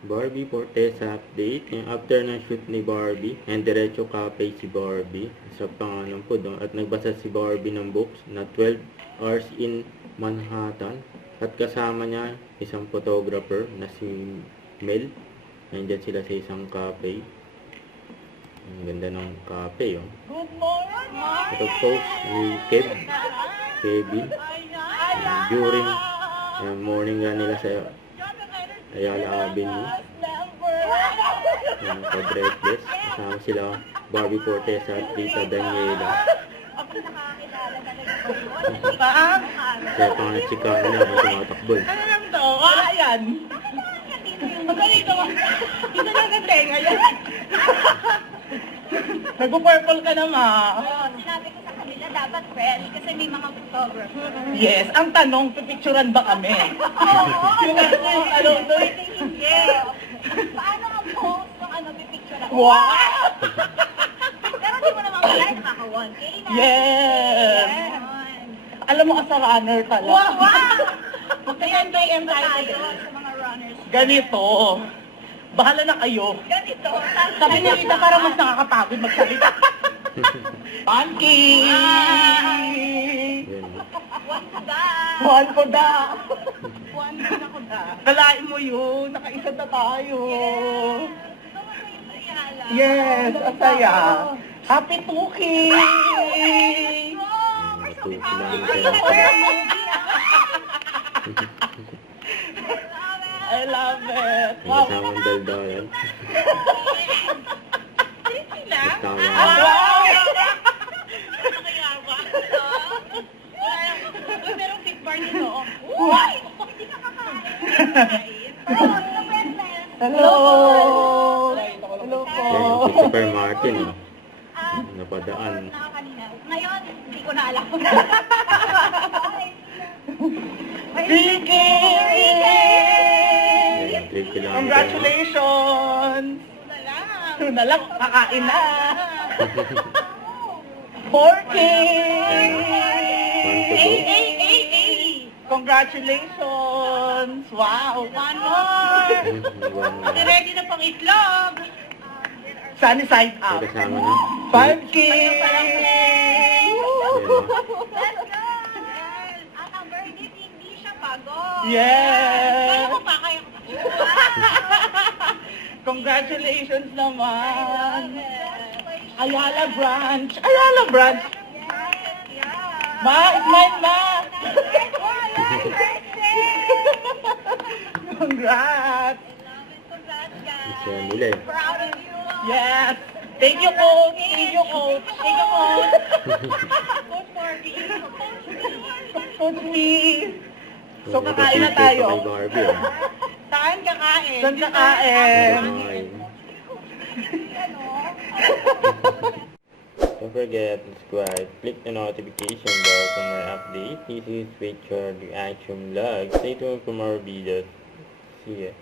Barbie Fortesa update. Yung after ng shoot ni Barbie, and diretso cafe si Barbie sa pangalan po doon. At nagbasa si Barbie ng books na 12 Hours in Manhattan. At kasama niya isang photographer na si Mel. Nandiyan sila sa isang cafe. Ang ganda ng cafe, oh. Good morning! Ito post ni Kevin. During morning nga nila sa Ayala Avenue. Pag-breakfast. Kasama sila Barbie Fortesa at Rita Daniela. Ako nakakilala talaga. Kaya pang chikahan na ang tumatakbo. Ano lang to? Ayan. Magalito. Ito lang ang tenga yan. Nag-purple ka naman. Sinabi ko sa kanila, dapat fresh kasi may mga photographer. Yes, ang tanong, pipicturan ba kami? Yung ano, Pwede hindi. Paano ang post kung ano pipicture ako? wow! Pero di mo naman pala, nakaka 1K na. Yes! Alam mo, as a runner talaga. Wow! Kaya PM Tayo tayo. sa mga runners. Ganito. Bahala na kayo. Ganito. Sabi ni Rita, parang mas nakakapagod magsalita. Pancake! Yan. One ko ba? One ko da. One din ako ba? Kalain mo yun. Nakaisa na tayo. Ito mo yung Ayala. Yes, asaya. Happy Tuki! Matuki lang tayo. I love it. Ang Wow. kasamang daldalan. Sila? Tawa. Wow! Merong big bar nito. Uy! Hindi ka kakain. Hello! Hello po. Yan, yung Christopher Martin, oh. Napadaan. Kanina. Ngayon, hindi ko na alam. Ricky! Yan, 3 kilometer. Congratulations! Na lang. Ito na lang, kakain na. 4K! Congratulations! Wow! One more. Ready na pang itlog. Sunny side May up. kasama na. 5K! Let's go. At ang Bernit, hindi siya pagod. Yes! Kaya ko pa, kaya ko pa. Congratulations naman! Congratulations. Ayala branch! Ayala branch! Yeah. Ma, smile ma! Happy birthday! Congrats! Congrats, guys. Isa nila, eh. Proud of you. Yes! Thank you, coach! Thank you, coach! Thank you, coach. Coach Barbie. Coach me! So, Ito, kakain na picture tayo. pa kay Barbie, oh. Saan kakain? Saan kakain? Kumain. Don't forget to subscribe, click the notification bell for more updates. This is Victor, the Action Vlog. Stay tuned for more videos. See ya.